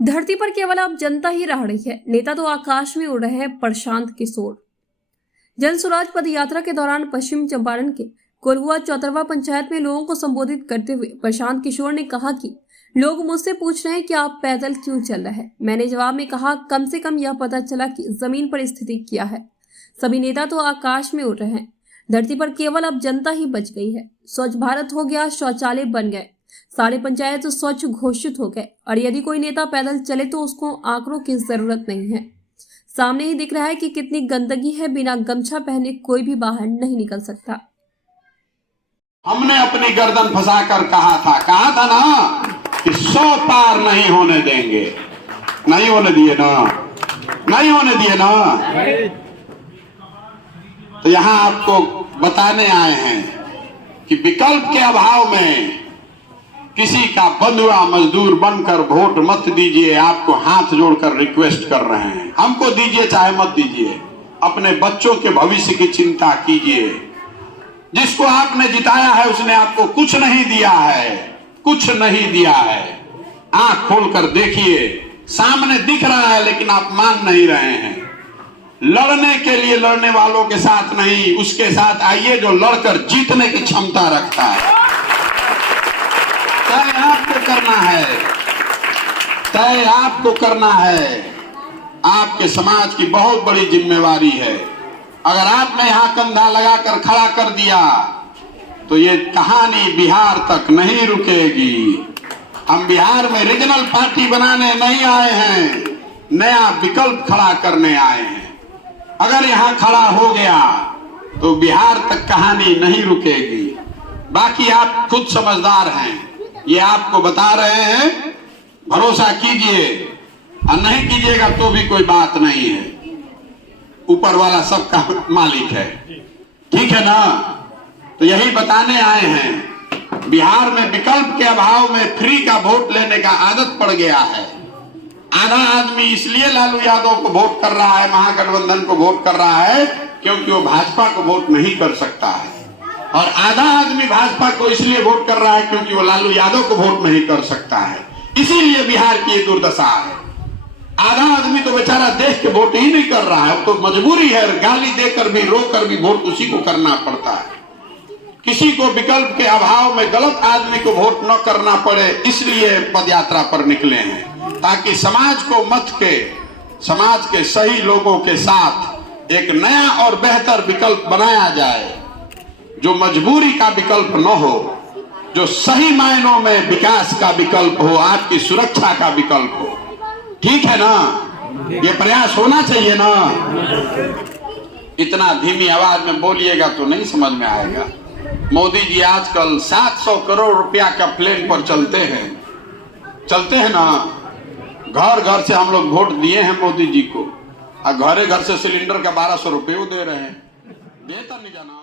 धरती पर केवल अब जनता ही रह रही है, नेता तो आकाश में उड़ रहे हैं। प्रशांत किशोर जन स्वराज पद यात्रा के दौरान पश्चिम चंपारण के कोरहुआ चौतरवा पंचायत में लोगों को संबोधित करते हुए प्रशांत किशोर ने कहा कि लोग मुझसे पूछ रहे हैं कि आप पैदल क्यों चल रहे हैं। मैंने जवाब में कहा, कम से कम यह पता चला कि जमीन पर स्थिति क्या है। सभी नेता तो आकाश में उड़ रहे हैं, धरती पर केवल अब जनता ही बच गई है। स्वच्छ भारत हो गया, शौचालय बन गए, सारे पंचायत स्वच्छ घोषित हो गए, और यदि कोई नेता पैदल चले तो उसको आंकड़ों की जरूरत नहीं है। सामने ही दिख रहा है कि कितनी गंदगी है। बिना गमछा पहने कोई भी बाहर नहीं निकल सकता। हमने अपनी गर्दन फंसाकर कहा था ना कि 100 पार नहीं होने देंगे। नहीं होने दिए ना, नहीं होने दिए ना। तो यहां आपको बताने आए हैं कि विकल्प के अभाव में किसी का बंधुआ मजदूर बनकर वोट मत दीजिए। आपको हाथ जोड़कर रिक्वेस्ट कर रहे हैं। हमको दीजिए चाहे मत दीजिए, अपने बच्चों के भविष्य की चिंता कीजिए। जिसको आपने जिताया है उसने आपको कुछ नहीं दिया है, कुछ नहीं दिया है। आंख खोलकर देखिए, सामने दिख रहा है लेकिन आप मान नहीं रहे हैं। लड़ने के लिए लड़ने वालों के साथ नहीं, उसके साथ आइए जो लड़कर जीतने की क्षमता रखता है। तय आपको करना है, तय आपको करना है। आपके समाज की बहुत बड़ी जिम्मेवारी है। अगर आपने यहां कंधा लगाकर खड़ा कर दिया तो ये कहानी बिहार तक नहीं रुकेगी। हम बिहार में रीजनल पार्टी बनाने नहीं आए हैं, नया विकल्प खड़ा करने आए हैं। अगर यहां खड़ा हो गया तो बिहार तक कहानी नहीं रुकेगी। बाकी आप खुद समझदार हैं, ये आपको बता रहे हैं, भरोसा कीजिए, और नहीं कीजिएगा तो भी कोई बात नहीं है। ऊपर वाला सबका मालिक है, ठीक है ना। तो यही बताने आए हैं। बिहार में विकल्प के अभाव में फ्री का वोट लेने का आदत पड़ गया है। आधा आदमी इसलिए लालू यादव को वोट कर रहा है, महागठबंधन को वोट कर रहा है, क्योंकि वो भाजपा को वोट नहीं कर सकता है। और आधा आदमी भाजपा को इसलिए वोट कर रहा है क्योंकि वो लालू यादव को वोट नहीं कर सकता है। इसीलिए बिहार की ये दुर्दशा है। आधा आदमी तो बेचारा देख के वोट ही नहीं कर रहा है, वो तो मजबूरी है, गाली देकर भी रोकर भी वोट उसी को करना पड़ता है। किसी को विकल्प के अभाव में गलत आदमी को वोट न करना पड़े, इसलिए पदयात्रा पर निकले हैं, ताकि समाज को मत के, समाज के सही लोगों के साथ एक नया और बेहतर विकल्प बनाया जाए, जो मजबूरी का विकल्प न हो, जो सही मायनों में विकास का विकल्प हो, आपकी सुरक्षा का विकल्प हो। ठीक है ना, ये प्रयास होना चाहिए ना। इतना धीमी आवाज में बोलिएगा तो नहीं समझ में आएगा। मोदी जी आजकल 700 करोड़ रुपया का प्लेन पर चलते हैं ना। घर घर से हम लोग वोट दिए हैं मोदी जी को, और घरे घर से सिलेंडर का 1200 रुपये दे रहे हैं। बेहतर नहीं जाना।